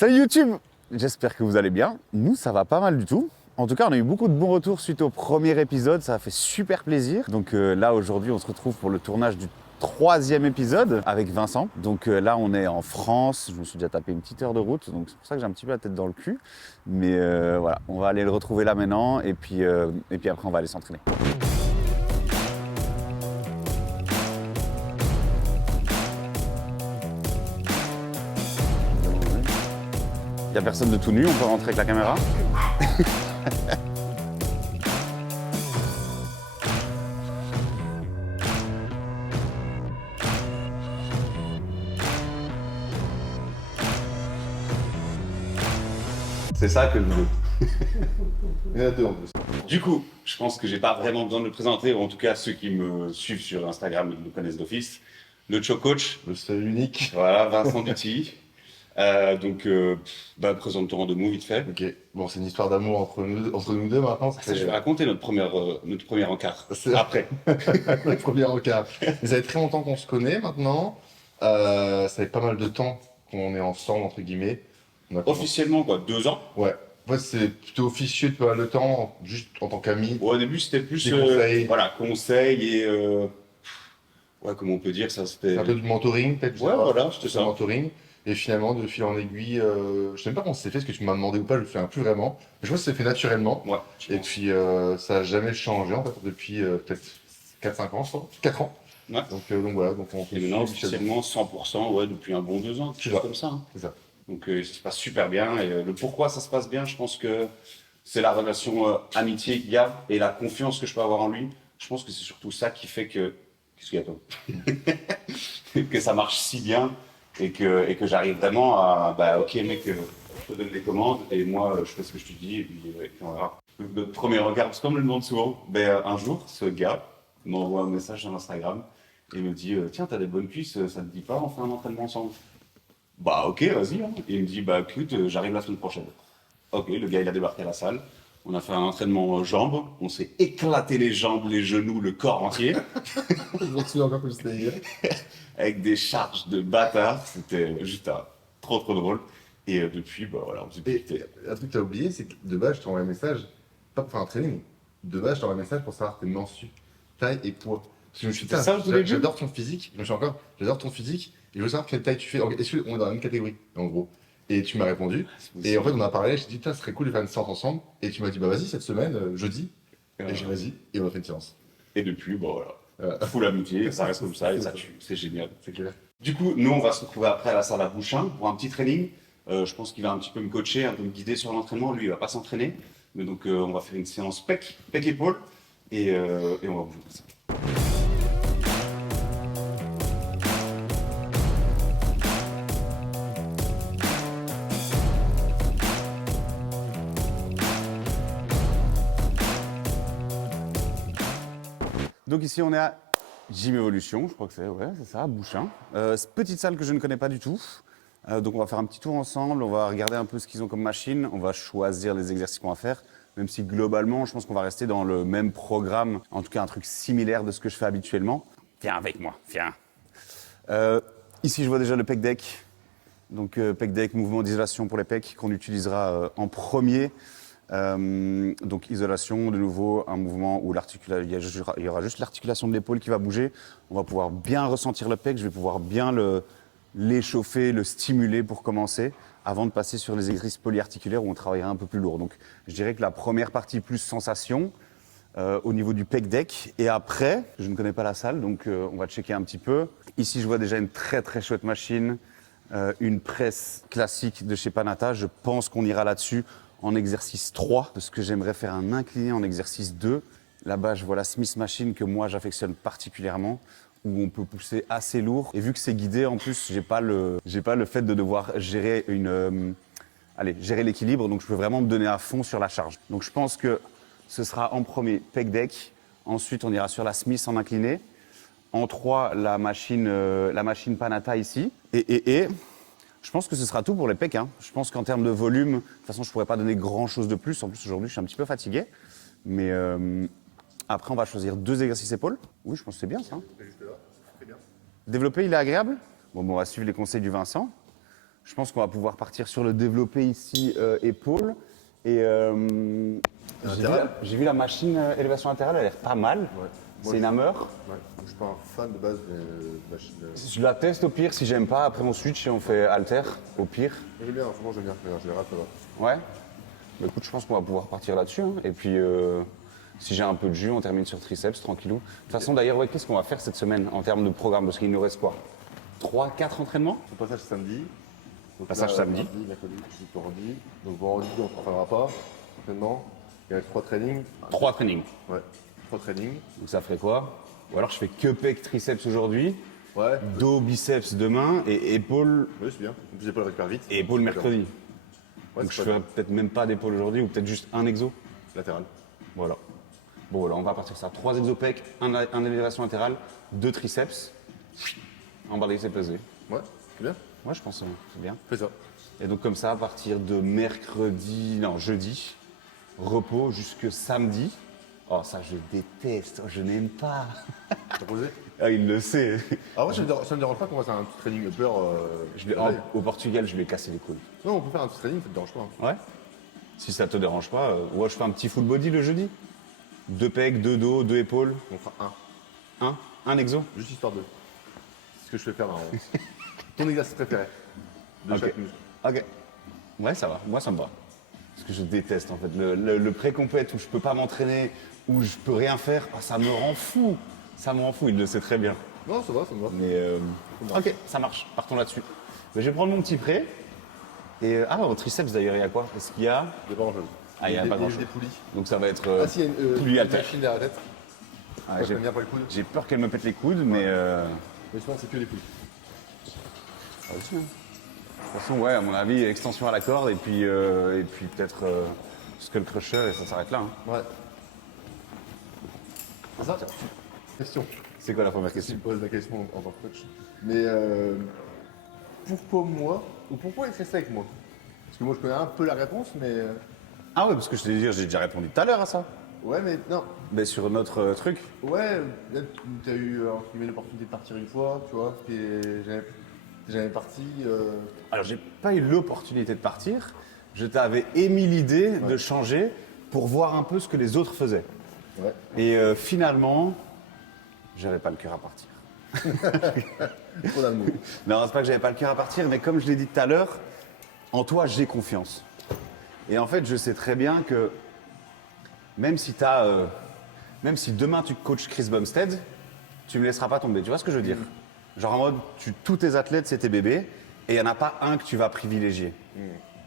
Salut YouTube, j'espère que vous allez bien. Nous, ça va pas mal du tout. En tout cas, on a eu beaucoup de bons retours suite au premier épisode, ça a fait super plaisir. Donc là, aujourd'hui, on se retrouve pour le tournage du troisième épisode avec Vincent. Donc là, on est en France, je me suis déjà tapé une petite heure de route, donc c'est pour ça que j'ai un petit peu la tête dans le cul. Mais voilà, on va aller le retrouver là maintenant et puis après, on va aller s'entraîner. Il n'y a personne de tout nu, on peut rentrer avec la caméra. C'est ça que je veux. Il y en a deux en plus. Du coup, je pense que j'ai pas vraiment besoin de le présenter, ou en tout cas ceux qui me suivent sur Instagram me connaissent d'office. Le Cho Coach, Le seul unique. voilà, Vincent Dutilly. Présente-toi en deux mots vite fait. Ok, bon, c'est une histoire d'amour entre nous deux maintenant. Ça, je vais raconter notre premier encart. C'est- Après. Le premier encart. Mais ça fait très longtemps qu'on se connaît maintenant. Ça fait pas mal de temps qu'on est ensemble, entre guillemets. On a commencé- Officiellement, quoi, 2 ans. Ouais. En fait, c'est plutôt officieux depuis pas mal de temps, juste en tant qu'ami. Au début, c'était plus Des conseils. voilà, conseils et ouais, comment on peut dire ça, c'était C'est un peu du mentoring, peut-être. je sais ouais, pas. voilà, c'était Du ça. mentoring. Et finalement, de fil en aiguille, je sais même pas comment ça s'est fait, ce que tu m'as demandé ou pas, je le souviens plus vraiment. Mais je pense que ça s'est fait naturellement. Ouais, je Et pense. puis, ça n'a jamais changé, en fait, depuis peut-être 4-5 ans, je crois. 4 ans. Ouais. Donc voilà, donc on Et maintenant, suit, officiellement, 100%, ouais, depuis un bon 2 ans, quelque C'est chose ça. comme ça. Hein. C'est ça. Donc ça se passe super bien. Et le pourquoi ça se passe bien, je pense que c'est la relation amitié qu'il y a et la confiance que je peux avoir en lui. Je pense que c'est surtout ça qui fait que. Qu'est-ce qu'il y a toi que ça marche si bien et que j'arrive vraiment à. Bah, ok, mec, je te donne les commandes et moi, je fais ce que je te dis et puis on verra. Le premier regard, parce que comme je le demande souvent, un jour, ce gars m'envoie un message sur Instagram et me dit tiens, t'as des bonnes cuisses, ça te dit pas, on fait un entraînement ensemble? Bah ok, vas-y. Hein. Et il me dit, bah écoute, j'arrive la semaine prochaine. Ok, le gars il a débarqué à la salle. On a fait un entraînement jambes. On s'est éclaté les jambes, les genoux, le corps entier. Je me souviens encore plus c'était hier. Avec des charges de bâtard. C'était juste trop drôle. Et depuis, bah voilà, on s'est Et quitté. un truc que tu as oublié, c'est que de base, je t'envoie un message, pas pour faire un training. De base, je t'envoie un message pour savoir tes mensus, taille et poids. Parce que je me suis dit, C'est ça, au tout début j'adore ton physique, je me suis encore, j'adore ton physique, et je veux savoir quelle taille tu fais. Est-ce qu'on est dans la même catégorie, en gros? Et tu m'as répondu. Et en fait, on a parlé, je t'ai dit, putain, ce serait cool de faire une séance ensemble. Et tu m'as dit, bah vas-y, cette semaine, jeudi. Et j'ai dit, vas-y, et on a fait une séance. Et depuis, bah voilà. Full amitié, ça reste comme ça et ça tue. C'est génial. C'est clair. Du coup, nous, on va se retrouver après à la salle à Bouchain pour un petit training. Je pense qu'il va un petit peu me coacher, un peu me guider sur l'entraînement. Lui, il va pas s'entraîner. Mais donc, on va faire une séance pec-épaule. Et on va bouger ça. Donc ici, on est à Gym Evolution, je crois que c'est ça, à Bouchain. Petite salle que je ne connais pas du tout. Donc on va faire un petit tour ensemble, on va regarder un peu ce qu'ils ont comme machine, on va choisir les exercices qu'on va faire, même si globalement, je pense qu'on va rester dans le même programme, en tout cas un truc similaire de ce que je fais habituellement. Viens avec moi, viens. Ici, je vois déjà le pec deck. Donc pec deck, mouvement d'isolation pour les pecs qu'on utilisera en premier. Donc isolation, de nouveau un mouvement où il y aura juste l'articulation de l'épaule qui va bouger. On va pouvoir bien ressentir le pec, je vais pouvoir bien l'échauffer, le stimuler pour commencer, avant de passer sur les exercices polyarticulaires où on travaillera un peu plus lourd. Donc je dirais que la première partie plus sensation au niveau du pec deck. Et après, je ne connais pas la salle, donc on va checker un petit peu. Ici, je vois déjà une très chouette machine, une presse classique de chez Panata. Je pense qu'on ira là-dessus en exercice 3, parce que j'aimerais faire un incliné en exercice 2. Là-bas, je vois la Smith Machine que moi, j'affectionne particulièrement, où on peut pousser assez lourd. Et vu que c'est guidé, en plus, j'ai pas le fait de devoir gérer gérer l'équilibre, donc je peux vraiment me donner à fond sur la charge. Donc je pense que ce sera en premier pec deck, ensuite on ira sur la Smith en incliné, en 3 la machine Panata ici, et je pense que ce sera tout pour les pecs. Hein. Je pense qu'en termes de volume, de toute façon, je ne pourrais pas donner grand-chose de plus. En plus, aujourd'hui, je suis un petit peu fatigué. Mais après, on va choisir 2 exercices épaules. Oui, je pense que c'est bien ça. Hein. Développer, il est agréable. Bon, on va suivre les conseils du Vincent. Je pense qu'on va pouvoir partir sur le développé ici, épaule. Et j'ai vu la machine élévation latérale, elle a l'air pas mal. Ouais. C'est une Hammer. Ouais. Je suis pas un fan de base de machine. Je la teste au pire si j'aime pas. Après on switch et on fait alter au pire. J'aime bien, franchement, j'aime bien. En général, ça va. Ouais. Bah, écoute, je pense qu'on va pouvoir partir là-dessus. Hein. Et puis si j'ai un peu de jus, on termine sur triceps tranquillou. De toute façon d'ailleurs, ouais, qu'est-ce qu'on va faire cette semaine en termes de programme? Parce qu'il nous reste quoi? 3, 4 entraînements? Son passage samedi. Donc Passage samedi. Mardi, mercredi, jeudi, vendredi. Donc vendredi, on ne s'entraînera pas. Certainement. Il y a 3 trainings. 3 trainings. Ouais. 3 trainings. Donc ça ferait quoi? Ou alors je fais que pec triceps aujourd'hui, Ouais. dos biceps demain et épaule Oui, c'est bien. En plus, les épaules récupèrent vite. et épaule mercredi. Ouais, Donc je c'est ferai peut-être même pas d'épaule aujourd'hui ou peut-être juste un exo. latéral. Voilà. Bon voilà, on va partir sur ça. 3 exo pec, un élévation latérale, 2 triceps. Emballer, c'est pesé. Ouais, c'est bien. Ouais, je pense que c'est bien. Fais ça. Et donc comme ça, à partir de jeudi, repos jusque samedi. Oh ça je déteste, je n'aime pas. T'as posé? Ah il le sait. Ah ouais, ça me dérange pas qu'on fasse un petit training upper. Au Portugal, je lui ai cassé les couilles. Non, on peut faire un petit training, ça te dérange pas. Hein. Ouais. Si ça te dérange pas, ouais, je fais un petit full body le jeudi. 2 pecs, 2 dos, 2 épaules. On fera un. Un exo. Juste histoire de. C'est ce que je fais faire normalement. Ton exercice préféré de Ok. chaque muscle. Ok. Ouais, ça va. Moi, ça me va. Parce que je déteste en fait le pré-compète où je peux pas m'entraîner, où je peux rien faire. Ah, ça me rend fou. Ça me rend fou. Il le sait très bien. Non, ça va, ça me va. Mais ok, ça marche. Partons là-dessus. Mais je vais prendre mon petit pré. Et au triceps d'ailleurs, il y a quoi? Est-ce qu'il y a? Il y a pas grand chose. Ah, il y a pas grand-chose. des poulies. Donc ça va être Ah, si, il y a poulie une haltère. machine derrière la tête. Ah, Moi, j'aime bien pour les coudes. j'ai peur qu'elle me pète les coudes, mais. Mais souvent, c'est que des poulies. Ah, aussi, hein. De toute façon, ouais, à mon avis, extension à la corde et puis peut-être skull crusher et ça s'arrête là. Hein. Ouais. C'est ça? Question. C'est quoi la première Tu question? me poses la question en tant que coach. Mais pourquoi moi? Ou pourquoi il fait ça avec moi? Parce que moi, je connais un peu la réponse, mais. Ah ouais, parce que je t'ai dit, j'ai déjà répondu tout à l'heure à ça. Ouais, mais non. Mais sur notre truc. Ouais, là, t'as eu entre guillemets, l'opportunité de partir une fois, tu vois. T'es jamais parti. Alors, j'ai pas eu l'opportunité de partir. Je t'avais émis l'idée de changer pour voir un peu ce que les autres faisaient. Ouais. Et finalement, j'avais pas le cœur à partir. Trop d'amour. Non, c'est pas que j'avais pas le cœur à partir, mais comme je l'ai dit tout à l'heure, en toi, j'ai confiance. Et en fait, je sais très bien que même si demain tu coaches Chris Bumstead, tu me laisseras pas tomber. Tu vois ce que je veux dire? Genre en mode, tous tes athlètes, c'est tes bébés, et il n'y en a pas un que tu vas privilégier.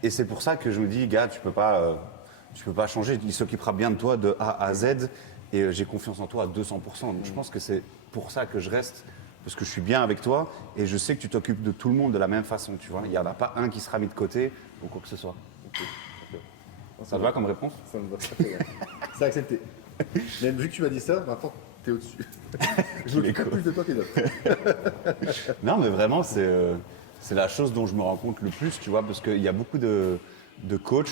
Et c'est pour ça que je me dis, gars, tu peux pas changer. Il s'occupera bien de toi de A à Z, et j'ai confiance en toi à 200%. Donc je pense que c'est pour ça que je reste, parce que je suis bien avec toi, et je sais que tu t'occupes de tout le monde de la même façon, tu vois. Il n'y en a pas un qui sera mis de côté, ou quoi que ce soit. Ok. Ça te va comme réponse? Ça me va très bien. C'est accepté. Mais vu que tu m'as dit ça, maintenant, t'es au-dessus. Je m'occupe pas plus de toi que les autres. Non, mais vraiment, c'est la chose dont je me rends compte le plus, tu vois, parce qu'il y a beaucoup de coachs,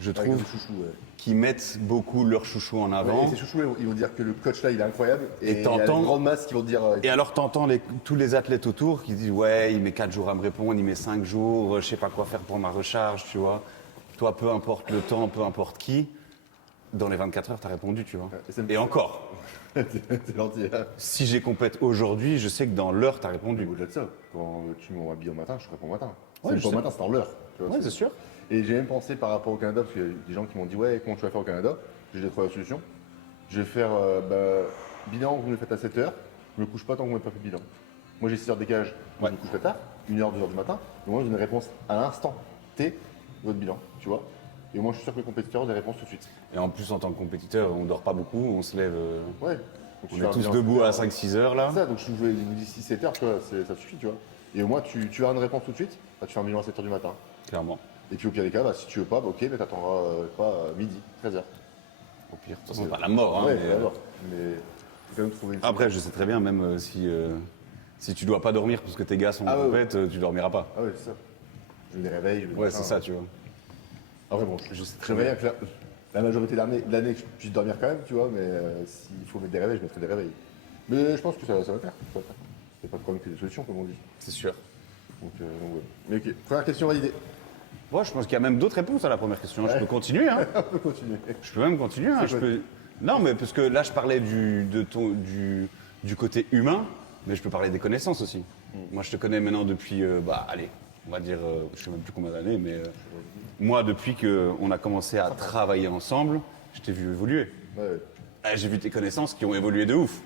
je Avec trouve, le chouchou, ouais. qui mettent beaucoup leur chouchou en Ouais, avant. et ces chouchous, ils vont dire que le coach là, il est incroyable. Et il y a t'entends- une grande masse qui vont te dire. Et alors, t'entends tous les athlètes autour qui disent ouais, il met 4 jours à me répondre, il met 5 jours, je sais pas quoi faire pour ma recharge, tu vois. Toi, peu importe le temps, peu importe qui, dans les 24 heures, t'as répondu, tu vois. et ça me Et fait- encore, C'est gentil. Hein. si j'ai compète aujourd'hui, je sais que dans l'heure, t'as répondu. Au-delà de ça, quand tu m'envoies billet au matin, je réponds au matin. Ouais, C'est je pas au sais. matin, c'est dans l'heure. tu vois, Ouais, c'est sûr. Et j'ai même pensé par rapport au Canada, parce qu'il y a des gens qui m'ont dit ouais, comment tu vas faire au Canada? J'ai trouvé la solution. Je vais faire bilan, vous me le faites à 7h, je me couche pas tant que vous m'avez pas fait le bilan. Moi j'ai 6 heures de décalage, moi, je me couche très tard, 1h, 2h du matin, et moi j'ai une réponse à l'instant T de votre bilan, tu vois. Et moi je suis sûr que les compétiteurs ont des réponses tout de suite. Et en plus, en tant que compétiteur, on dort pas beaucoup, on se lève. Ouais. Donc, tu On fais est un tous bilan debout à super, 5-6 heures là. C'est ça, donc je vous dis 6-7 heures, tu vois, ça suffit, tu vois. Et au moins tu as une réponse tout de suite, bah, tu fais un bilan à 7h du matin. Clairement. Et puis au pire des cas, bah, si tu veux pas, bah, ok, mais t'attendras pas midi, 13h. Au pire, de toute façon, c'est pas la mort. Hein, ouais, mais, d'accord. Mais faut quand même trouver une Après, je sais très bien, même si tu dois pas dormir parce que tes gars sont Ah en ouais, compète, tu dormiras pas. Ah ouais, c'est ça. Je me réveille, je me dis, Ouais, machin. c'est ça, tu vois. Après, bon, je sais très bien que la majorité de l'année, que je puisse dormir quand même, tu vois, mais s'il faut mettre des réveils, je mettrai des réveils. Mais je pense que ça va faire. Ça va faire. Il n'y a pas de problème que des solutions, comme on dit. C'est sûr. Donc, ouais. Mais ok, première question validée. Bon, je pense qu'il y a même d'autres réponses à la première question. Je Ouais. peux continuer. Hein. On peut continuer. Je peux même continuer. Hein. C'est Je quoi peux... Non, mais parce que là, je parlais du côté humain, mais je peux parler des connaissances aussi. Moi, je te connais maintenant depuis, allez, on va dire, je sais même plus combien d'années, mais moi, depuis qu'on a commencé à travailler ensemble, je t'ai vu évoluer. Ouais. J'ai vu tes connaissances qui ont évolué de ouf.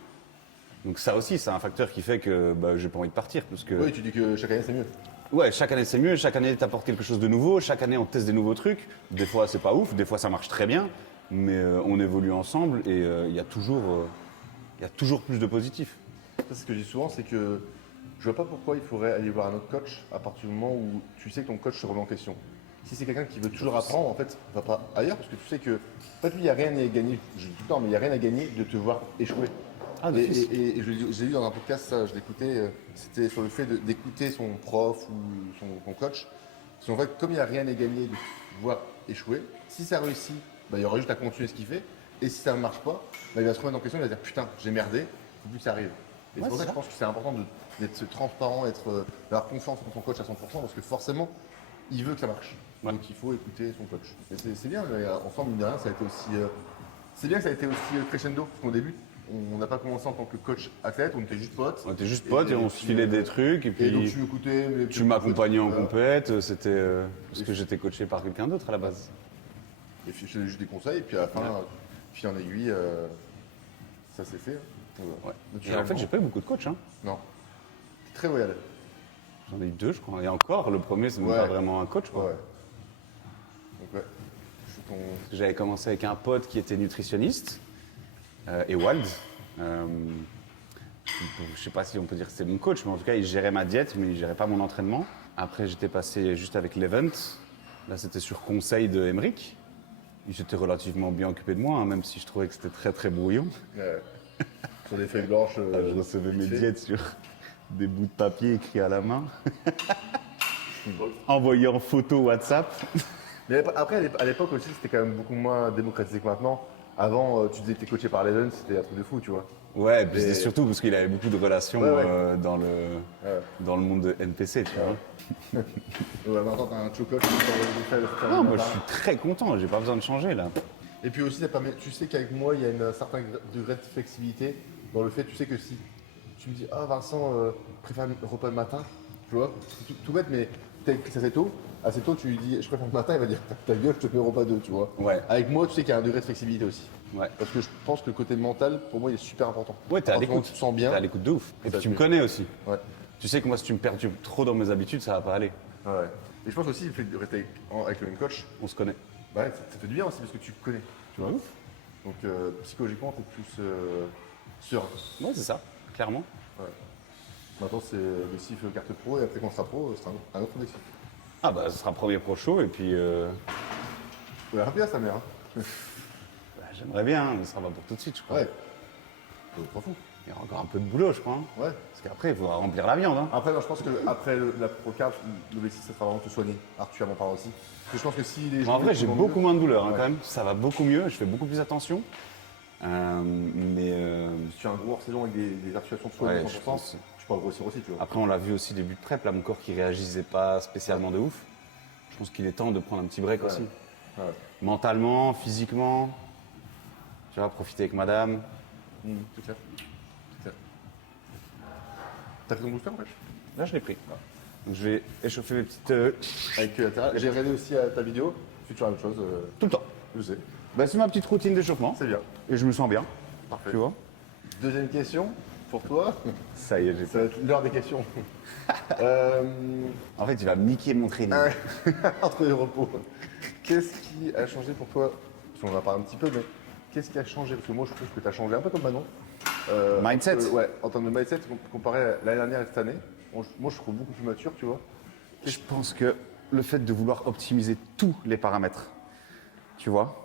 Donc ça aussi, c'est un facteur qui fait que j'ai pas envie de partir. Parce que, Oui, tu dis que chaque année c'est mieux. ouais, chaque année c'est mieux, chaque année t'apportes quelque chose de nouveau, chaque année on teste des nouveaux trucs. Des fois c'est pas ouf, des fois ça marche très bien, mais on évolue ensemble et il y a toujours plus de positif. Ça, c'est ce que je dis souvent, c'est que je vois pas pourquoi il faudrait aller voir un autre coach à partir du moment où tu sais que ton coach se remet en question. Si c'est quelqu'un qui veut toujours apprendre, en fait, va pas ailleurs parce que tu sais que, en fait, lui, il n'y a rien à gagner, je dis tout le temps, mais il n'y a rien à gagner de te voir échouer. Ah, et j'ai lu dans un podcast, ça, je l'écoutais, c'était sur le fait d'écouter son prof ou son coach. Parce qu'en fait, comme il n'y a rien à gagner de te voir échouer, si ça réussit, il y aura juste à continuer ce qu'il fait. Et si ça ne marche pas, il va se remettre en question, il va dire putain, j'ai merdé, il faut plus que ça arrive. Et Ouais, c'est pour ça c'est que je pense que c'est important d'être transparent, d'avoir confiance en son coach à 100%, parce que forcément, il veut que ça marche. Ouais. Donc il faut écouter son coach. Et c'est bien, mais ensemble, mine de rien, ça a été aussi. C'est bien que ça a été aussi crescendo, parce qu'au début, on n'a pas commencé en tant que coach athlète, on était juste potes. On était juste potes et on se puis, filait des trucs et puis Et donc tu m'écoutais. tu m'accompagnais en Voilà. compète, c'était parce que j'étais coaché par quelqu'un d'autre à la base. Et puis je te donnais juste des conseils, et puis à la fin, fil en aiguille, ça s'est fait. Ouais. Et en fait, j'ai pas eu beaucoup de coachs. Hein. Non. Très loyal. J'en ai eu deux, je crois. Et encore, le premier, c'est même Ouais. pas vraiment un coach. Quoi. Ouais. Donc ouais. Je suis ton. Parce que j'avais commencé avec un pote qui était nutritionniste, Ewald. Je sais pas si on peut dire que c'est mon coach, mais en tout cas, il gérait ma diète, mais il gérait pas mon entraînement. Après, j'étais passé juste avec l'event. Là, c'était sur conseil de Emeric. Il s'était relativement bien occupé de moi, hein, même si je trouvais que c'était très très brouillon. Sur des feuilles blanches. Je recevais mes vite fait. diètes sur des bouts de papier écrits à la main, envoyés en photo WhatsApp. Mais après, à l'époque aussi, c'était quand même beaucoup moins démocratisé que maintenant. Avant, tu disais que t'es coaché par l'Event, c'était un truc de fou, tu vois. Ouais, et puis Mais- c'était surtout parce qu'il avait beaucoup de relations Ouais, ouais. dans Ouais. le monde de NPC, tu vois. Et ouais, maintenant, t'as un show coach qui t'envoie des faits. Non, moi je suis très content, j'ai pas besoin de changer là. Et puis aussi, tu sais qu'avec moi, il y a un certain degré de flexibilité dans le fait, tu sais que si tu me dis, ah Vincent, préfère le repas le matin, tu vois, c'est tout bête, mais t'as écrit ça assez tôt, tu lui dis, je préfère le matin, il va dire, ta gueule, je te fais le repas 2, tu vois. Ouais. Avec moi, tu sais qu'il y a un degré de flexibilité aussi. Ouais. Parce que je pense que le côté mental, pour moi, il est super important. Ouais, t'es à partir du moment où l'écoute. Tu te sens bien. T'es à l'écoute de ouf. Et Ça puis tu me fait- connais aussi. Ouais. Tu sais que moi, si tu me perturbes trop dans mes habitudes, ça va pas aller. Ouais. Et je pense aussi, le fait de rester avec le même coach, On se connaît. bah, ça fait du bien aussi parce que tu le connais, tu vois. Ouf. Donc psychologiquement, t'es plus serein. Ouais, c'est ça, clairement. Ouais. Maintenant, c'est l'objectif carte pro et après qu'on sera pro, c'est un autre objectif. Ah bah, ce sera premier pro show et puis On verra bien sa mère. Hein. j'aimerais bien, hein, mais ça va pour tout de suite, je crois. Ouais. On s'en fout. Il y aura encore un peu de boulot, je crois. Hein. Ouais. Parce qu'après, il faudra remplir la viande. Hein. Après, non, je pense qu'après la pro carte, l'objectif, ça sera vraiment de te soigner, artificiellement parlant aussi. Parce que je pense que si les Mais en vrai, j'ai vont beaucoup mieux, moins de douleur hein, Ouais. quand même. Ça va beaucoup mieux, je fais beaucoup plus attention. Mais Si tu as un gros hors saison avec des articulations ouais, soignées à je 100%, pense. tu pourras grossir aussi, tu vois. Après, on l'a vu aussi début de prep, là, mon corps qui réagissait pas spécialement de ouf. Je pense qu'il est temps de prendre un petit break Ouais. aussi. Ouais. Mentalement, physiquement. Tu vois, profiter avec madame. C'est clair. C'est clair. T'as pris ton booster en fait Là, je l'ai pris. Donc, je vais échauffer mes petites. Avec latéral. J'ai regardé aussi ta vidéo, tu fais toujours la même chose, Tout le temps. je sais. Bah, c'est ma petite routine d'échauffement. C'est bien. Et je me sens bien. Parfait. Tu vois. Deuxième question pour toi. Ça y est, j'ai Ça va être l'heure des questions. En fait, il va niquer mon training. Entre les repos. Qu'est-ce qui a changé pour toi Parce qu'on en a parlé un petit peu, mais qu'est-ce qui a changé Parce que moi, je trouve que tu as changé un peu comme Manon. Mindset. Ouais, en termes de mindset, comparé à l'année dernière et cette année. Moi, je trouve beaucoup plus mature, tu vois. Je pense que le fait de vouloir optimiser tous les paramètres, tu vois.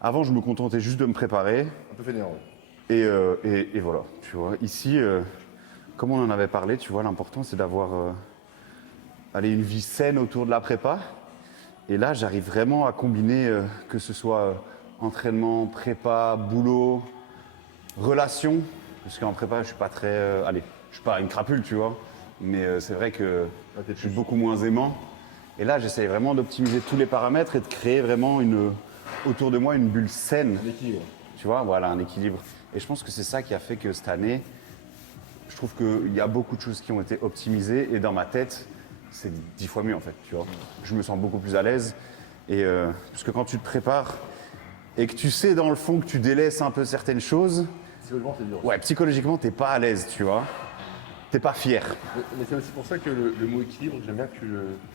Avant, je me contentais juste de me préparer Un peu fainéant. Ouais. et voilà, tu vois. Ici, comme on en avait parlé, tu vois, l'important c'est d'avoir une vie saine autour de la prépa. Et là, j'arrive vraiment à combiner que ce soit entraînement, prépa, boulot, relation. Parce qu'en prépa, je suis pas très, je suis pas une crapule, tu vois. Mais c'est vrai que t'es je suis plus- beaucoup moins aimant. Et là, j'essaye vraiment d'optimiser tous les paramètres et de créer vraiment autour de moi une bulle saine. Un équilibre. Tu vois, voilà, un équilibre. Et je pense que c'est ça qui a fait que cette année, je trouve qu'il y a beaucoup de choses qui ont été optimisées et dans ma tête, c'est 10 fois mieux en fait, tu vois. Je me sens beaucoup plus à l'aise. Et parce que quand tu te prépares et que tu sais dans le fond que tu délaisses un peu certaines choses, Psychologiquement, c'est dur. ouais, psychologiquement, t'es pas à l'aise, tu vois. T'es pas fier. Mais c'est aussi pour ça que le mot équilibre, j'aime bien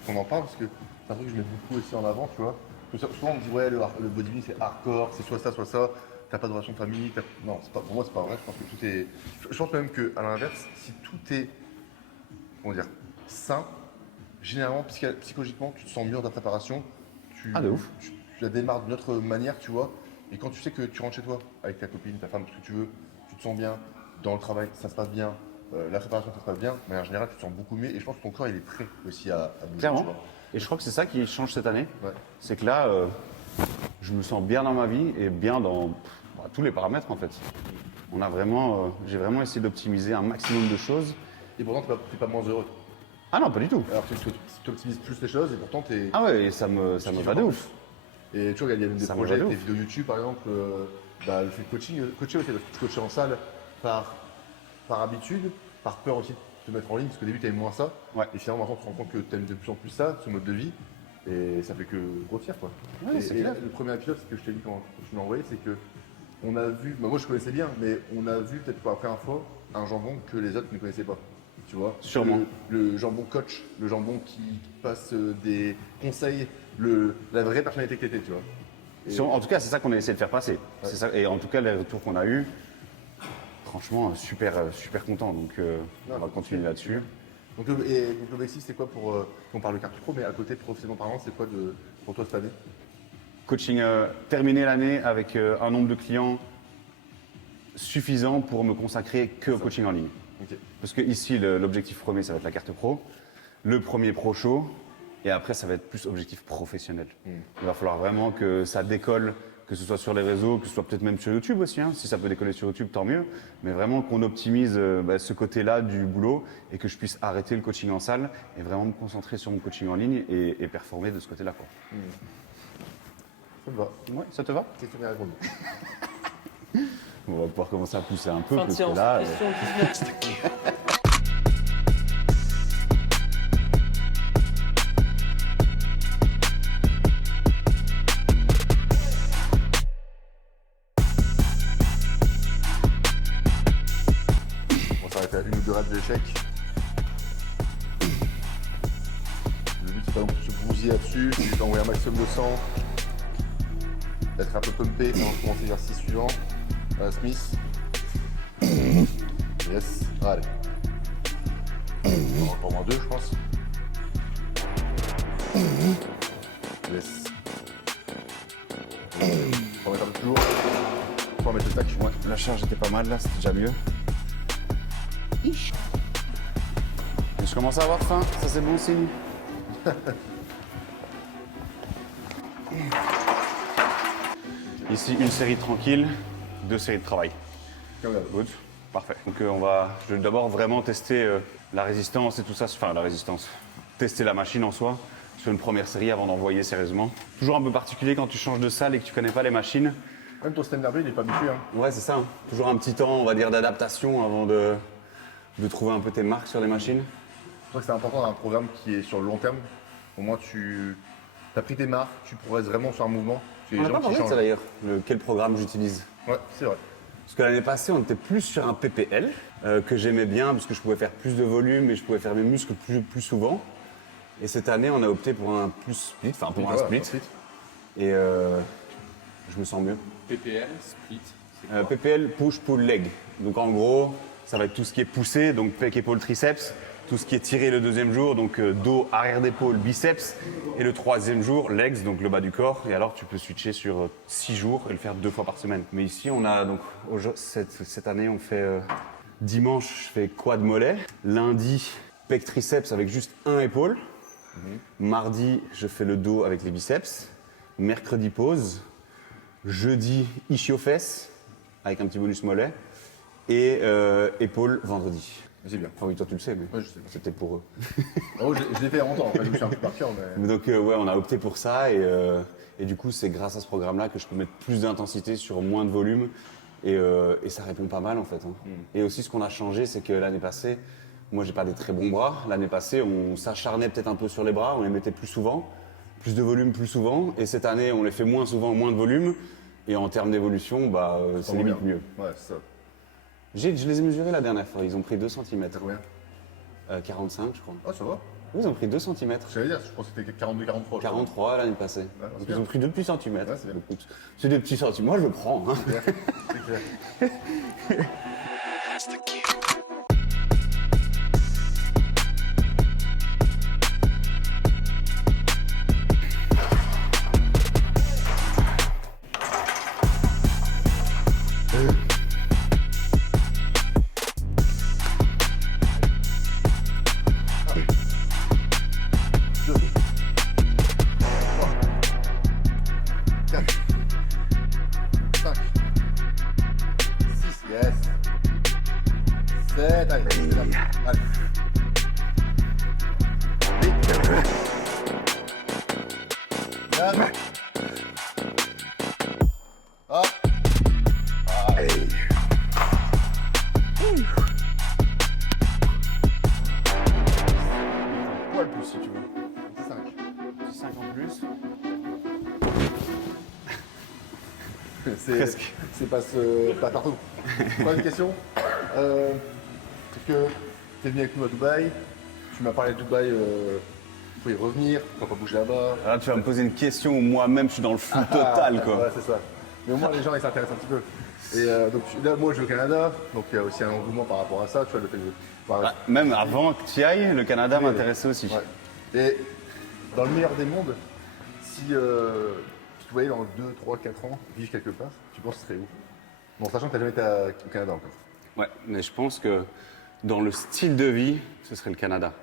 qu'on en parle parce que c'est un truc que je mets beaucoup aussi en avant, tu vois. Souvent on me dit ouais le bodybuilding c'est hardcore, c'est soit ça, t'as pas de relation de famille, non, pour moi c'est pas vrai, je pense que tout est. Je pense même qu'à l'inverse, si tout est comment dire sain, généralement psychologiquement tu te sens mieux dans ta préparation, Ah, de ouf. tu la démarres d'une autre manière, tu vois. Et quand tu sais que tu rentres chez toi avec ta copine, ta femme, ce que tu veux, tu te sens bien, dans le travail ça se passe bien, la préparation ça se passe bien, mais en général tu te sens beaucoup mieux et je pense que ton corps il est prêt aussi à bouger. Clairement. Tu vois. Et je crois que c'est ça qui change cette année. Ouais. C'est que là, je me sens bien dans ma vie et bien dans tous les paramètres en fait. J'ai vraiment essayé d'optimiser un maximum de choses. Et pourtant t'es pas moins heureux. Ah non, pas du tout. Alors que tu optimises plus les choses et pourtant t'es. Ah ouais, et ça me va de ouf. Et tu vois, il y a même des Ça me projets, va de des ouf. vidéos YouTube par exemple, le fait de coacher aussi, parce que tu coaches en salle par habitude, par peur aussi de te mettre en ligne, parce qu'au début tu aimais moins ça. Ouais. Et finalement maintenant tu te rends compte que tu aimes de plus en plus ça, ce mode de vie, et ça fait que grossir quoi. Ouais, et c'est et clair. le premier épisode, ce que je t'ai dit quand tu m'as envoyé, c'est que on a vu, bah, moi je connaissais bien, mais on a vu peut-être pour la première fois un jambon que les autres ne connaissaient pas. Tu vois, Sûrement. le jambon coach, le jambon qui passe des conseils, la vraie personnalité que t'étais, tu vois. Et- En tout cas, c'est ça qu'on a essayé de faire passer. C'est ça. Et en tout cas, les retours qu'on a eus, franchement, super content. Donc, on va continuer là-dessus. Donc l'objectif c'est quoi pour on parle de carte pro, mais à côté professionnellement parlant, c'est quoi pour toi cette année? Coaching, terminer l'année avec un nombre de clients suffisant pour me consacrer que au coaching en ligne. Ok. Parce que ici, l'objectif premier, ça va être la carte pro, le premier pro show, et après, ça va être plus objectif professionnel. Il va falloir vraiment que ça décolle, que ce soit sur les réseaux, que ce soit peut-être même sur YouTube aussi. Hein. Si ça peut décoller sur YouTube, tant mieux. Mais vraiment qu'on optimise ce côté-là du boulot et que je puisse arrêter le coaching en salle et vraiment me concentrer sur mon coaching en ligne et performer de ce côté-là, quoi. Ça me va. Ouais, ça te va? Question bien répondue. On va pouvoir commencer à pousser un peu, Fin de parce que séance. là, Question qui se met. On va s'arrêter à une ou deux reps d'échecs. Le but c'est pas non plus de se bousiller là-dessus, c'est d'envoyer un maximum de sang, d'être un peu pumpé avant de commencer l'exercice suivant. Smith. Yes, allez. On va encore moins deux, je pense. Yes. On va mettre un peu plus lourd. On va mettre le tac. ouais, la charge était pas mal, là, c'était déjà mieux. Et je commence à avoir faim, ça c'est bon signe. Ici, une série tranquille, 2 séries de travail. Comme là. Good, parfait. Donc je vais d'abord vraiment tester la résistance et tout ça, enfin la résistance, tester la machine en soi sur une première série avant d'envoyer sérieusement. Toujours un peu particulier quand tu changes de salle et que tu connais pas les machines. Même ton système nerveux, il n'est pas habitué. Hein. Ouais, c'est ça. Hein. Toujours un petit temps, on va dire, d'adaptation avant de trouver un peu tes marques sur les machines. Je crois que c'est important d'avoir un programme qui est sur le long terme. Au moins, tu as pris tes marques, tu progresses vraiment sur un mouvement. Tu On n'a pas parlé de ça d'ailleurs, quel programme j'utilise. Ouais, c'est vrai. Parce que l'année passée, on était plus sur un PPL, que j'aimais bien parce que je pouvais faire plus de volume et je pouvais faire mes muscles plus souvent. Et cette année, on a opté pour un plus split, enfin pour un Voilà, split. ensuite. Et je me sens mieux. PPL, split, c'est quoi? PPL, push, pull, leg. Donc en gros, ça va être tout ce qui est poussé, donc pec, épaule, triceps. Tout ce qui est tiré le deuxième jour, donc dos, arrière d'épaule, biceps. Et le troisième jour, legs, donc le bas du corps. Et alors, tu peux switcher sur 6 jours et le faire 2 fois par semaine. Mais ici, on a donc, cette année, on fait dimanche, je fais quad mollet. Lundi, pec, triceps avec juste un épaule. Mardi, je fais le dos avec les biceps. Mercredi, pause. Jeudi, ischio-fesses avec un petit bonus mollet. Et épaule vendredi. C'est bien. Enfin oui, toi tu le sais, mais Ouais, je sais. c'était pour eux. Oh, je l'ai fait il y a longtemps, en fait, je me suis un peu par cœur, mais. Donc ouais, on a opté pour ça et du coup c'est grâce à ce programme-là que je peux mettre plus d'intensité sur moins de volume et ça répond pas mal en fait. Hein. Et aussi ce qu'on a changé, c'est que l'année passée, moi j'ai pas des très bons bras. L'année passée, on s'acharnait peut-être un peu sur les bras, on les mettait plus souvent, plus de volume plus souvent. Et cette année, on les fait moins souvent, moins de volume. Et en termes d'évolution, bah c'est Vraiment limite bien. mieux. Ouais, c'est ça. Je les ai mesurés la dernière fois, ils ont pris 2 cm. T'as combien? 45 je crois. Oh, ça va. Oui, ils ont pris 2 cm. J'allais dire, je pense que c'était 42, 43. 43 l'année passée. c'est Donc, bien. ils ont pris 2 petits centimètres. Ouais, c'est bien. Écoute, c'est des petits centimètres. Moi, je le prends. Hein. C'est clair. Yes. 7, allez, allez. 9. Hop. Allez. Poil plus si tu veux. 5. 5 en plus. Presque. Pas partout. Pas une question. Est-ce que tu es venu avec nous à Dubaï? Tu m'as parlé de Dubaï, faut y revenir, pourquoi pas bouger là-bas? Alors, tu vas me poser une question où moi-même, je suis dans le flou total, quoi. Ouais, c'est ça. Mais au moins, les gens, ils s'intéressent un petit peu. Et donc, là, moi, je vais au Canada, donc il y a aussi un engouement par rapport à ça, tu vois, le fait de. Ah, même avant que tu y ailles, le Canada m'intéressait aussi. Ouais. Et dans le meilleur des mondes, si tu te voyais dans 2, 3, 4 ans vivre quelque part, tu penses que ce serait où? Bon, sachant que tu n'as jamais été au Canada encore. Ouais, mais je pense que dans le style de vie, ce serait le Canada.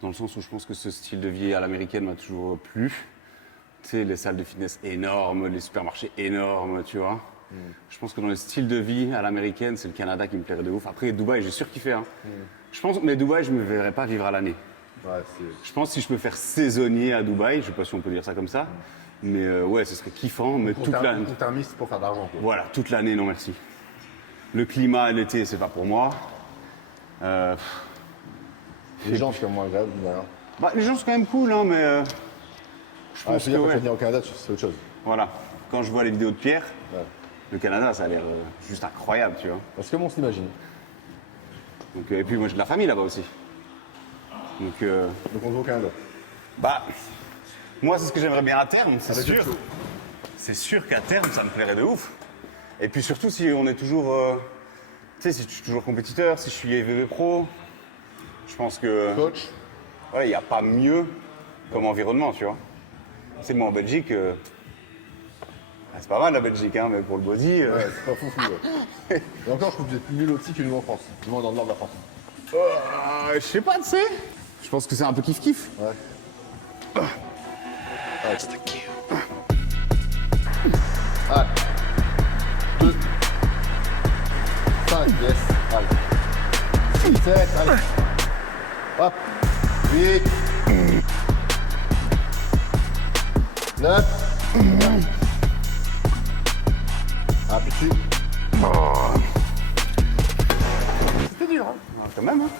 Dans le sens où je pense que ce style de vie à l'américaine m'a toujours plu. Tu sais, les salles de fitness énormes, les supermarchés énormes, tu vois. Je pense que dans le style de vie à l'américaine, c'est le Canada qui me plairait de ouf. Après, Dubaï, j'ai surkiffé. Hein. Je pense, mais Dubaï, je ne me verrais pas vivre à l'année. Ouais, c'est. Je pense que si je peux faire saisonnier à Dubaï, je ne sais pas si on peut dire ça comme ça, mais ouais, ce serait kiffant, mais toute l'année. Court-termiste pour faire de l'argent, quoi. Voilà, toute l'année, non merci. Le climat, l'été, c'est pas pour moi. Les gens, c'est quand même moins agréable, d'ailleurs. Bah, les gens sont quand même cool, hein, mais je pense Je que veux dire, quand tu vas ouais. venir au Canada, c'est autre chose. Voilà, quand je vois les vidéos de Pierre, Ouais. le Canada, ça a l'air juste incroyable, tu vois. Parce que on s'imagine. Donc, et puis moi, j'ai de la famille là-bas aussi. Donc, Donc on va au Canada. bah, moi, c'est ce que j'aimerais bien à terme, c'est Avec sûr. le flow. C'est sûr qu'à terme, ça me plairait de ouf. Et puis surtout, si on est toujours. Tu sais, si je suis toujours compétiteur, si je suis EVV Pro, je pense que. Coach. Ouais, il n'y a pas mieux comme environnement, tu vois. C'est moi en Belgique. C'est pas mal la Belgique, hein, mais pour le body. Ouais, c'est pas fou, ouais. Et encore, je trouve que vous êtes plus nul aussi que nous en France. Du moins dans le nord de la France. Je sais pas, tu sais. Je pense que c'est un peu kiff-kiff. Ouais. Allez. 2. 5, yes. Allez. 7, allez. Hop. 8. 9. Ah, puis dessus. C'était dur, hein. Ah, quand même, hein.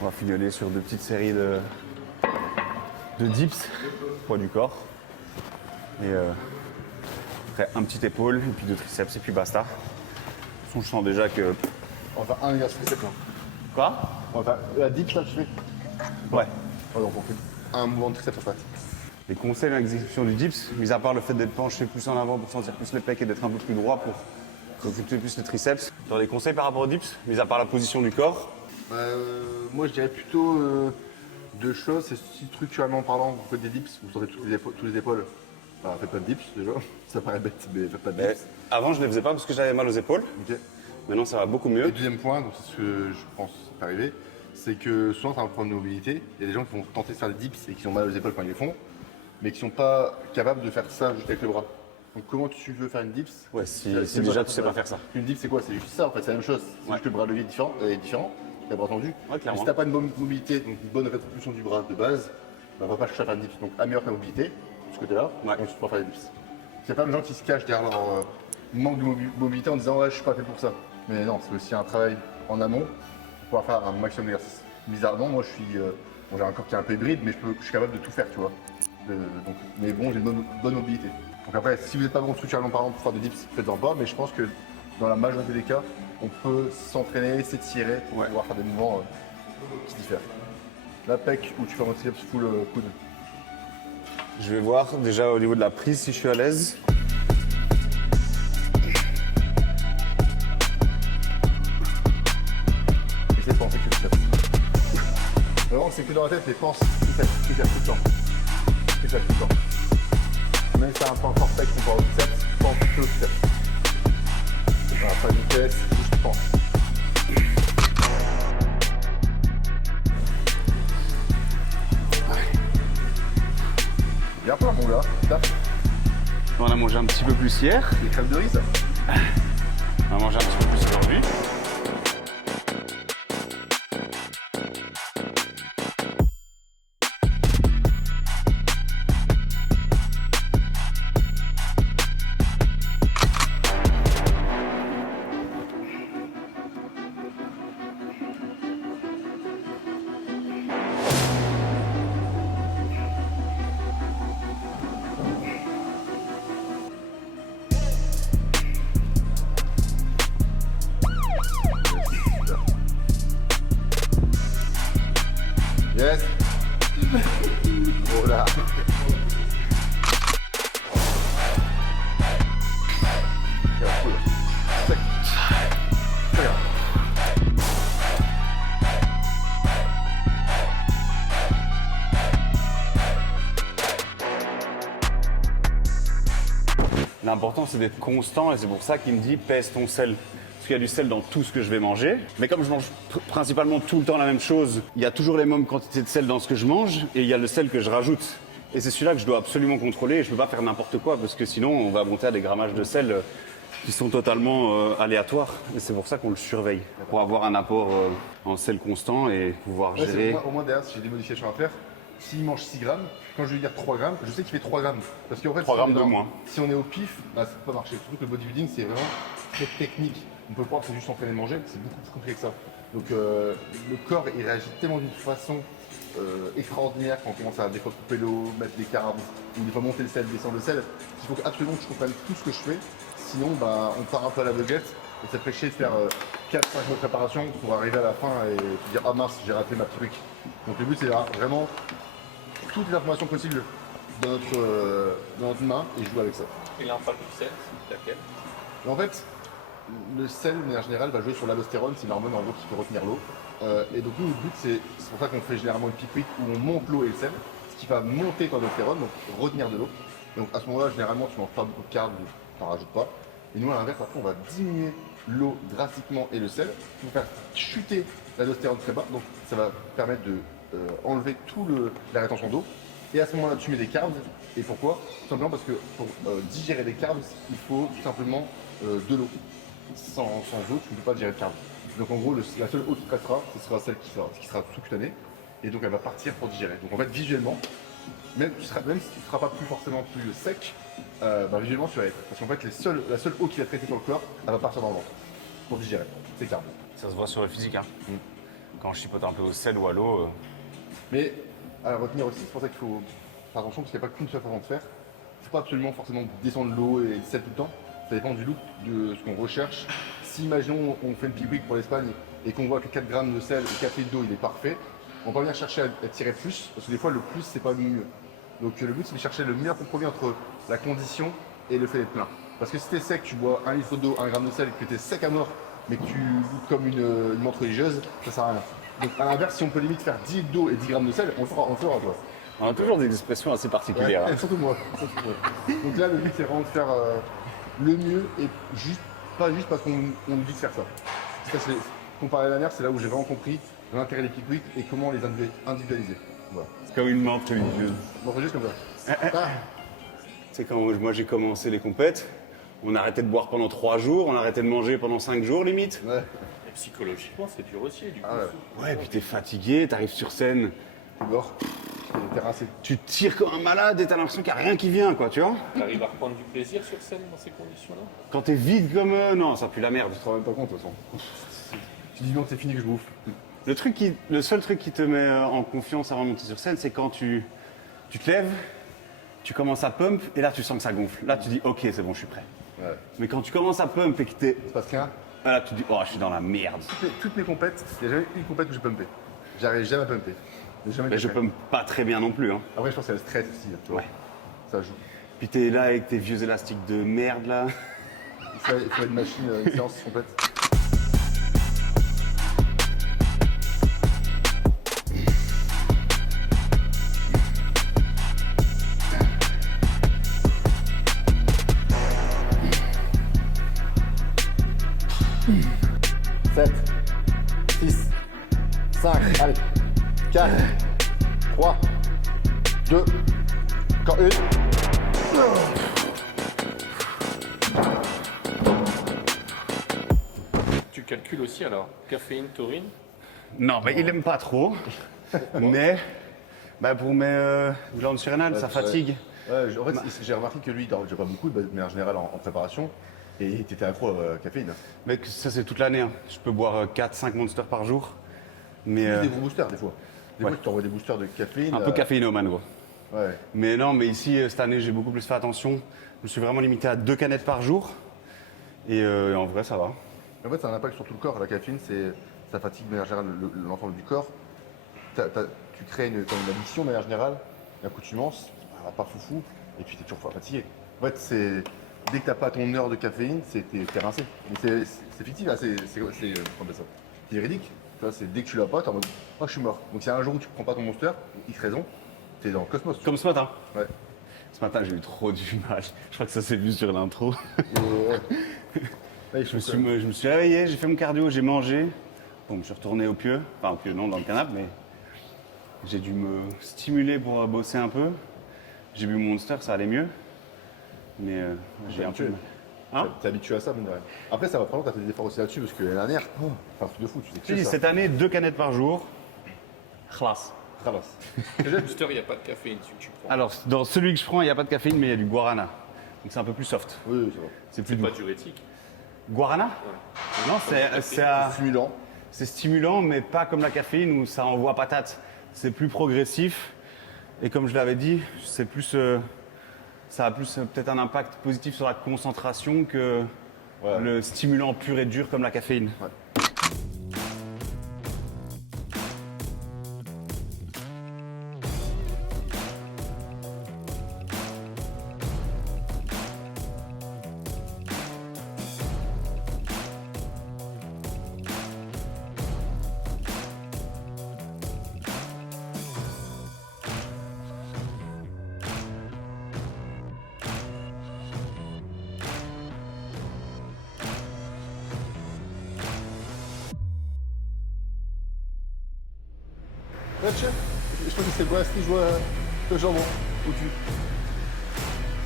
On va fignoler sur 2 petites séries de dips, poids du corps. Et après, un petit épaule, et puis 2 triceps, et puis basta. De toute façon, je sens déjà que. On va faire un exercice triceps. Quoi? On va faire la dip, là, tu fais. Ouais. Ouais, donc on fait un mouvement de triceps en fait. Les conseils dans l'exécution du dips, mis à part le fait d'être penché plus en avant pour sentir plus les pecs et d'être un peu plus droit pour occulter plus les triceps. Tu as des conseils par rapport au dips, mis à part la position du corps? Moi je dirais plutôt 2 choses. C'est si structurellement parlant, vous faites des dips, vous aurez tous les épaules. Bah, faites pas de dips déjà, ça paraît bête, mais faites pas de dips. Avant, je ne les faisais pas parce que j'avais mal aux épaules. Ok. Maintenant, ça va beaucoup Et mieux. deuxième point, donc c'est ce que je pense est arrivé, c'est que souvent tu as un problème de mobilité. Il y a des gens qui vont tenter de faire des dips et qui ont mal aux épaules quand ils les font, mais qui sont pas capables de faire ça juste avec le bras. Donc comment tu veux faire une dips? Ouais, si C'est déjà pas- tu sais pas faire ça. Une dips c'est quoi? C'est juste ça en fait, c'est la même chose. C'est juste que le bras levé est différent, les bras tendus. Ouais, clairement. Si t'as pas une bonne mobilité, donc une bonne rétribution du bras de base, bah, on va pas chercher à faire une dips. Donc améliore ta mobilité de ce côté-là, Ouais. donc tu pourras faire des dips. Il y a pas de gens qui se cachent derrière leur manque de mobilité en disant ouais je suis pas fait pour ça. Mais non, c'est aussi un travail en amont pour pouvoir faire un maximum d'exercices. Bizarrement, moi je suis. Bon, j'ai un corps qui est un peu hybride, mais je suis capable de tout faire, tu vois. Mais bon, j'ai une bonne mobilité. Donc après, si vous n'êtes pas bon structurellement parlant pour faire des dips, faites-en pas, mais je pense que dans la majorité des cas, on peut s'entraîner, s'étirer pour pouvoir faire des mouvements qui diffèrent. La pec où tu fais un triceps full coude. Je vais voir déjà au niveau de la prise si je suis à l'aise. Essaye de penser que triceps. Vraiment, c'est que dans la tête, mais pense triceps tout le temps. Triceps tout le temps. Même si t'as un point fort pec comparé au triceps, pense que au triceps. Voilà, pas de vitesse, juste pense. Bien pas mon gars, tape. On a mangé un petit peu plus hier. Des crèmes de riz ça. On a mangé un petit peu plus aujourd'hui. Yes. Voilà. Cool. Sec. Regarde. L'important c'est d'être constant et c'est pour ça qu'il me dit pèse ton sel. Parce qu'il y a du sel dans tout ce que je vais manger. Mais comme je mange principalement tout le temps la même chose, il y a toujours les mêmes quantités de sel dans ce que je mange et il y a le sel que je rajoute. Et c'est celui-là que je dois absolument contrôler et je ne peux pas faire n'importe quoi parce que sinon on va monter à des grammages de sel qui sont totalement aléatoires. Et c'est pour ça qu'on le surveille. Pour avoir un apport en sel constant et pouvoir Ouais, gérer. au moins derrière, si j'ai des modifications à faire, s'il mange 6 grammes, quand je vais lui dire 3 grammes, je sais qu'il fait 3 grammes. Parce qu'en fait, 3 si on grammes est de moins. Si on est au pif, bah, ça peut pas marcher. Surtout que le bodybuilding, c'est vraiment très technique. On peut croire que c'est juste s'entraîner de manger, c'est beaucoup plus compliqué que ça. Donc le corps, il réagit tellement d'une façon extraordinaire quand on commence à des fois couper l'eau, mettre des carbs, ou des fois monter le sel, descendre le sel, qu'il faut absolument que je comprenne tout ce que je fais. Sinon, bah, on part un peu à l'aveuglette et ça fait chier de faire 4-5 mois de préparation pour arriver à la fin et se dire ah mince, j'ai raté ma petite truc. Donc le but, c'est vraiment toutes les informations possibles dans notre main et jouer avec ça. Et là, on parle du sel, c'est laquelle? Et en fait, le sel, de manière générale, va jouer sur l'aldostérone, c'est l'hormone en gros qui fait retenir l'eau. Et donc nous, le but, c'est pour ça qu'on fait généralement une pique où on monte l'eau et le sel, ce qui va monter ton aldostérone, donc retenir de l'eau. Donc à ce moment-là, généralement, tu manges pas beaucoup de carbs, tu n'en rajoutes pas. Et nous, à l'inverse, après, on va diminuer l'eau drastiquement et le sel pour faire chuter l'aldostérone très bas. Donc ça va permettre de enlever la rétention d'eau. Et à ce moment-là, tu mets des carbs. Et pourquoi? Tout simplement parce que pour digérer des carbs, il faut tout simplement de l'eau. Sans eau, tu ne peux pas digérer de carbs. Donc en gros, la seule eau qui restera, ce sera celle qui sera sous-cutanée. Et donc elle va partir pour digérer. Donc en fait, visuellement, même si tu ne seras pas forcément plus sec, visuellement tu vas être. Parce qu'en fait, la seule eau qui va traiter sur le corps, elle va partir dans le ventre pour digérer. C'est carbs. Ça se voit sur le physique. Hein. Quand je chipote un peu au sel ou à l'eau. Mais à retenir aussi, c'est pour ça qu'il faut faire attention parce qu'il n'y a pas qu'une seule façon de faire. Il ne faut pas absolument forcément descendre l'eau et le sel tout le temps. Ça dépend du look, de ce qu'on recherche. Si, imaginons, on fait une pique pour l'Espagne et qu'on voit que 4 grammes de sel et 4 litres d'eau, il est parfait, on va pas venir chercher à tirer plus parce que des fois, le plus, c'est pas le mieux. Donc le but, c'est de chercher le meilleur compromis entre la condition et le fait d'être plein. Parce que si t'es sec, tu bois 1 litre d'eau, 1 gramme de sel et que t'es sec à mort, mais que tu goûtes comme une menthe religieuse, ça sert à rien. Donc à l'inverse, si on peut limite faire 10 litres d'eau et 10 grammes de sel, on le fera toi. On a toujours des expressions assez particulières. Ouais, Hein. surtout moi. Donc là, le but, c'est vraiment de faire le mieux et pas juste parce qu'on nous dit de faire ça. Comparé à la dernière, c'est là où j'ai vraiment compris l'intérêt des pique et comment les individualiser. Voilà. C'est comme une menthe religieuse. Bon, juste comme ça. Ah. C'est quand moi j'ai commencé les compètes, on arrêtait de boire pendant 3 jours, on arrêtait de manger pendant 5 jours limite. Ouais. Et psychologiquement, c'est dur aussi, du coup. Ah ouais. Ouais, puis t'es fatigué, t'arrives sur scène, Tu dors. T'es rincé. tu tires comme un malade et t'as l'impression qu'il n'y a rien qui vient, quoi, tu vois. T'arrives à reprendre du plaisir sur scène dans ces conditions-là? Quand t'es vide comme... non, ça pue la merde. Tu te rends même pas compte de toute façon. Tu dis non, c'est fini que je bouffe. Le seul truc qui te met en confiance avant de monter sur scène, c'est quand tu te lèves, tu commences à pump et là tu sens que ça gonfle. Là tu dis ok, c'est bon, je suis prêt. Ouais. Mais quand tu commences à pump et que t'es... C'est parce qu'un. Là tu dis oh, je suis dans la merde. Toutes mes compètes, il n'y a jamais une compète où j'ai pumpé. J'arrive jamais à pumper. J'ai jamais Mais été je prêt. pump pas très bien non plus. Hein. Après, je pense que c'est le stress aussi. Tu vois. Ouais. Ça joue. Puis t'es là avec tes vieux élastiques de merde là. Il faut une machine, une séance complète. Sept, 6, 5, allez, 4, 3, 2, encore une. Tu calcules aussi alors, caféine, taurine? Non, mais il aime pas trop. Mais bah, pour mes glandes surrénales, ça fatigue. Ouais, en fait, j'ai remarqué que lui, il dort déjà pas beaucoup, de manière générale en préparation, et t'étais accro à caféine. Mec, ça c'est toute l'année. Hein. Je peux boire 4-5 monsters par jour. Mais Des gros boosters, des fois. Des ouais. fois, tu t'envoies des boosters de caféine. un peu caféinomane gros. Ouais. Mais non, mais ici, cette année, j'ai beaucoup plus fait attention. Je me suis vraiment limité à 2 canettes par jour. Et en vrai, ça va. En fait, ça a un impact sur tout le corps. La caféine, ça fatigue de manière générale l'ensemble du corps. Tu crées comme une addiction de manière générale, une accoutumance, pas foufou, et puis t'es toujours fatigué. En fait, dès que t'as pas ton heure de caféine, t'es rincé. Mais c'est fictif, hein, comment on appelle ça? C'est véridique. Tu vois, c'est dès que tu l'as pas, t'es en mode oh, je suis mort. Donc, s'il y a un jour où tu prends pas ton monster, pour X raison, t'es dans le cosmos. Comme ce matin. Ouais. Ce matin, j'ai eu trop du mal. Je crois que ça s'est vu sur l'intro. Ouais, Je me suis réveillé, j'ai fait mon cardio, j'ai mangé. Bon, je me suis retourné au pieu. Enfin, au pieu, non, dans le canapé, mais j'ai dû me stimuler pour bosser un peu. J'ai bu mon monster, ça allait mieux. Mais j'ai un peu. habitué. Hein? T'es habitué à ça, mine de rien. Après, ça va prendre, t'as fait des efforts aussi là-dessus, parce que l'année dernière, c'est un truc de fou, tu sais Je que dis, ça. cette année, 2 canettes par jour. Classe. Ramasse. Le booster, il n'y a pas de caféine, celui que tu prends. Alors, dans celui que je prends, il n'y a pas de caféine, mais il y a du guarana. Donc c'est un peu plus soft. Oui, c'est bon. C'est plus C'est doux. pas diurétique. Guarana? Non, Stimulant. c'est stimulant, mais pas comme la caféine où ça envoie patate. C'est plus progressif. Et comme je l'avais dit, c'est plus, ça a plus peut-être un impact positif sur la concentration que Ouais. le stimulant pur et dur comme la caféine. Ouais. Ouais, chef, je crois que c'est le Brest qui joue le jambon au cul.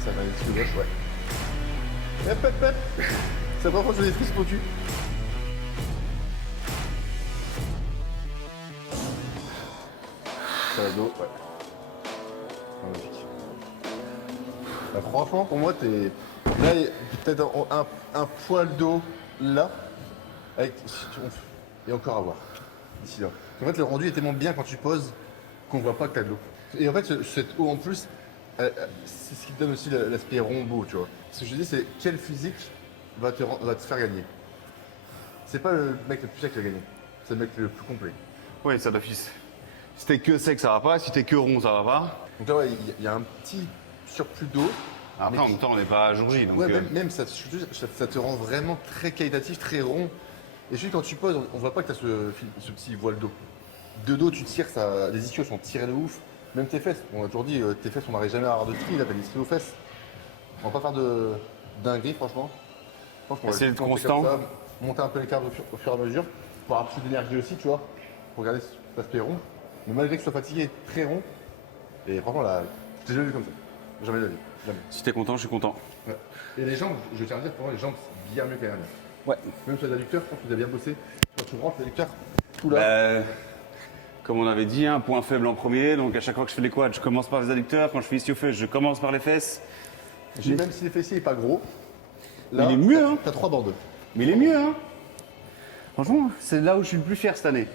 Ça va être le gauche, ouais. Hep, hep, hep. C'est la première fois que je fais des tristes au cul. Ça va dos, ouais. Magnifique. Bah, franchement, pour moi, t'es. Là, il y a peut-être un poil d'eau là. Avec... Et encore à voir. Ici, là. En fait, le rendu est tellement bien quand tu poses qu'on voit pas que t'as de l'eau. Et en fait, cette eau en plus, c'est ce qui te donne aussi l'aspect rond beau, tu vois. Ce que je dis, c'est quel physique va te faire gagner. C'est pas le mec le plus sec qui va gagner, c'est le mec le plus complet. Oui, ça d'office. Si t'es que sec, ça va pas. Si t'es que rond, ça va pas. Donc là, ouais, il y a un petit surplus d'eau. Après, Mais en même temps, on n'est pas à jour J. Donc, Ouais, même ça, ça te rend vraiment très qualitatif, très rond. Et je dis, quand tu poses, on voit pas que tu as ce petit voile d'eau. De dos, tu tires, les ischios sont tirés de ouf. Même tes fesses, on a toujours dit, tes fesses, on n'arrive jamais à avoir de tri, là, t'as des stries aux fesses. On va pas faire de dinguerie, franchement. Essayer d'être monter comme constant. ça, monter un peu les câbles au fur et à mesure, pour avoir plus d'énergie aussi, tu vois, pour garder cet aspect rond. Mais malgré que je sois fatigué, très rond. Et franchement, là, je t'ai jamais vu comme ça. Jamais de la vie. Jamais. Si t'es content, je suis content. Ouais. Et les jambes, je tiens à dire, pour moi, les jambes, c'est bien mieux qu'à dernière. Ouais. Même sur les adducteurs, je pense que vous avez bien bossé. Quand tu branches l'adducteur, tout là. Bah, comme on avait dit, un point faible en premier. Donc à chaque fois que je fais les quads, je commence par les adducteurs. Quand je fais ischio-feu, je commence par les fesses. Même si les fessiers n'est pas gros, Mais il est mieux, hein. T'as 3 bandes. Mais il est mieux, hein. Franchement, c'est là où je suis le plus fier cette année.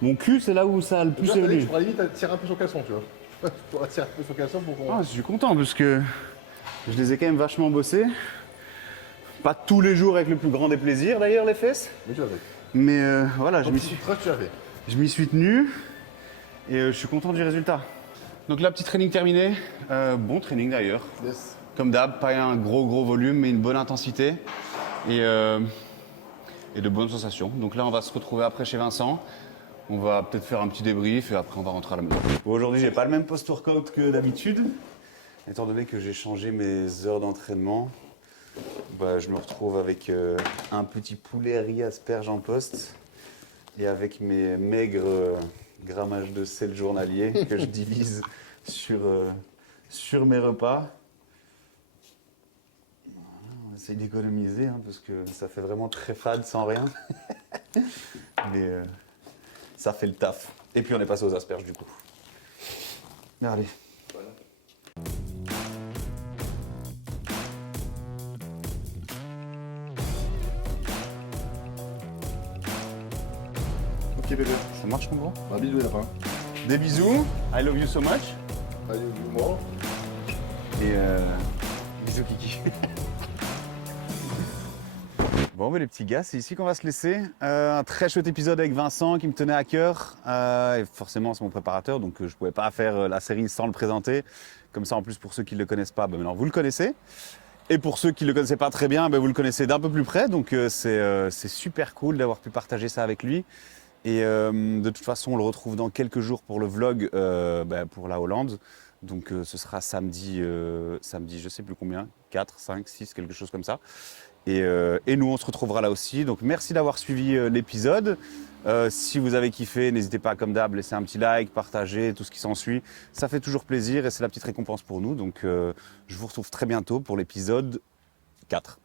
Mon cul, c'est là où ça a le plus Tu évolué. pourras limite tirer un peu sur le caleçon, tu vois. Tu pourras tirer un peu sur le caleçon pour qu'on. Ah, je suis content parce que je les ai quand même vachement bossés. Pas tous les jours avec le plus grand des plaisirs d'ailleurs, les fesses. Mais tu l'as fait. Mais voilà, je Quand m'y tu suis. trustes, tu l'as fait. Je m'y suis tenu et je suis content du résultat. Donc là, petit training terminé. Bon training d'ailleurs. Yes. Comme d'hab, pas un gros volume, mais une bonne intensité et de bonnes sensations. Donc là, on va se retrouver après chez Vincent. On va peut-être faire un petit débrief et après on va rentrer à la maison. Aujourd'hui, j'ai pas le même post-workout que d'habitude. Étant donné que j'ai changé mes heures d'entraînement, bah, je me retrouve avec un petit poulet riz asperge en poste et avec mes maigres grammages de sel journalier que je divise sur mes repas. On essaye d'économiser hein, parce que ça fait vraiment très fade sans rien. Mais ça fait le taf. Et puis on est passé aux asperges du coup. Allez. Ok, bébé. Ça marche mon gros? Bah, bisous, les lapins. Des bisous. I love you so much. Allez, moi. Et bisous Kiki. Bon, mais les petits gars, c'est ici qu'on va se laisser. Un très chouette épisode avec Vincent qui me tenait à cœur. Et forcément, c'est mon préparateur, donc je ne pouvais pas faire la série sans le présenter. Comme ça, en plus, pour ceux qui ne le connaissent pas, maintenant vous le connaissez. Et pour ceux qui ne le connaissaient pas très bien, vous le connaissez d'un peu plus près. Donc c'est super cool d'avoir pu partager ça avec lui. Et de toute façon, on le retrouve dans quelques jours pour le vlog pour la Hollande. Donc ce sera samedi, je ne sais plus combien, 4, 5, 6, quelque chose comme ça. Et nous, on se retrouvera là aussi. Donc merci d'avoir suivi l'épisode. Si vous avez kiffé, n'hésitez pas, comme d'hab, laisser un petit like, partager, tout ce qui s'ensuit. Ça fait toujours plaisir et c'est la petite récompense pour nous. Donc je vous retrouve très bientôt pour l'épisode 4.